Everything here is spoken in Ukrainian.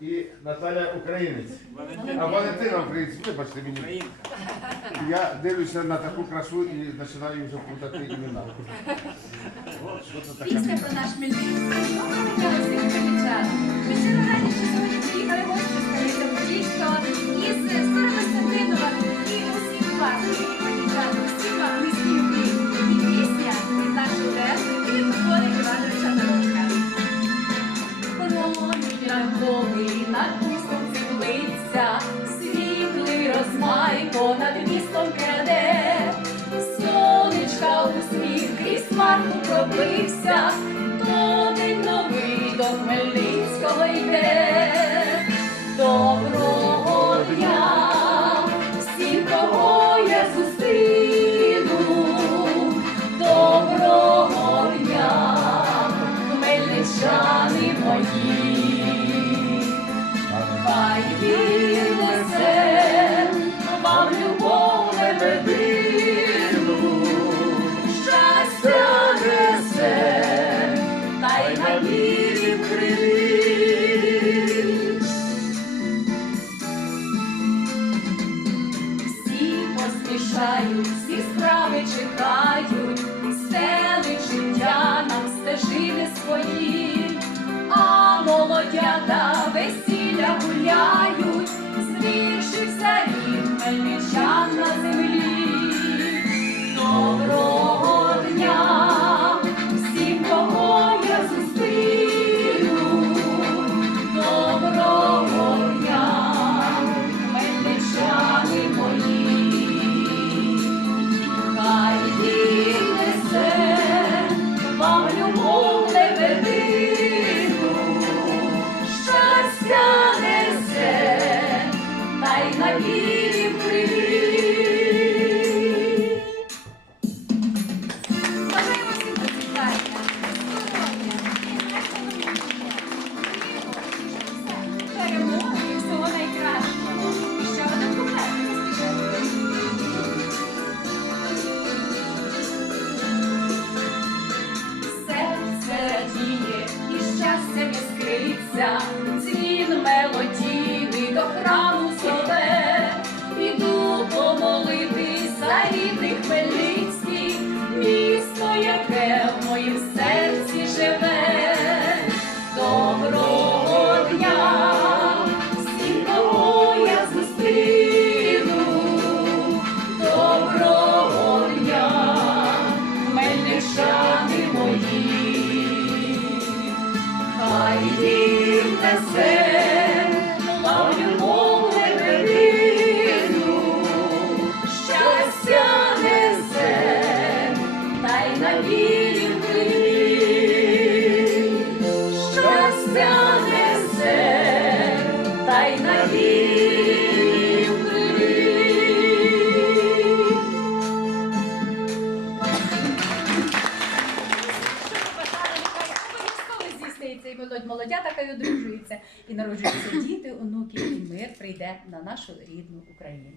і Наталя Українець. Валентина А Валентина Українець, вибачте мені. Я дивлюся на таку красу і починаю вже плутати імена. От що це таке? Пісня про наш Хмельницький. Розмай понад містом краде, сонечка у сміх крізь марку пробився, то день новий до Хмельницького йде. Доброго дня! Всім, кого я зустріну, доброго дня, хмельничани мої. Хай він поспішають, всі справи чекають, стели життя нам стежини свої, а молодята поспішайте. Серце радіє і щастям іскриться, мої. Хай він несе вам любов небедину, щастя несе, та й на вірі. Щастя несе, та й на вірі молодь молодята хай одружуються, і народжуються діти, онуки, і мир прийде на нашу рідну Україну.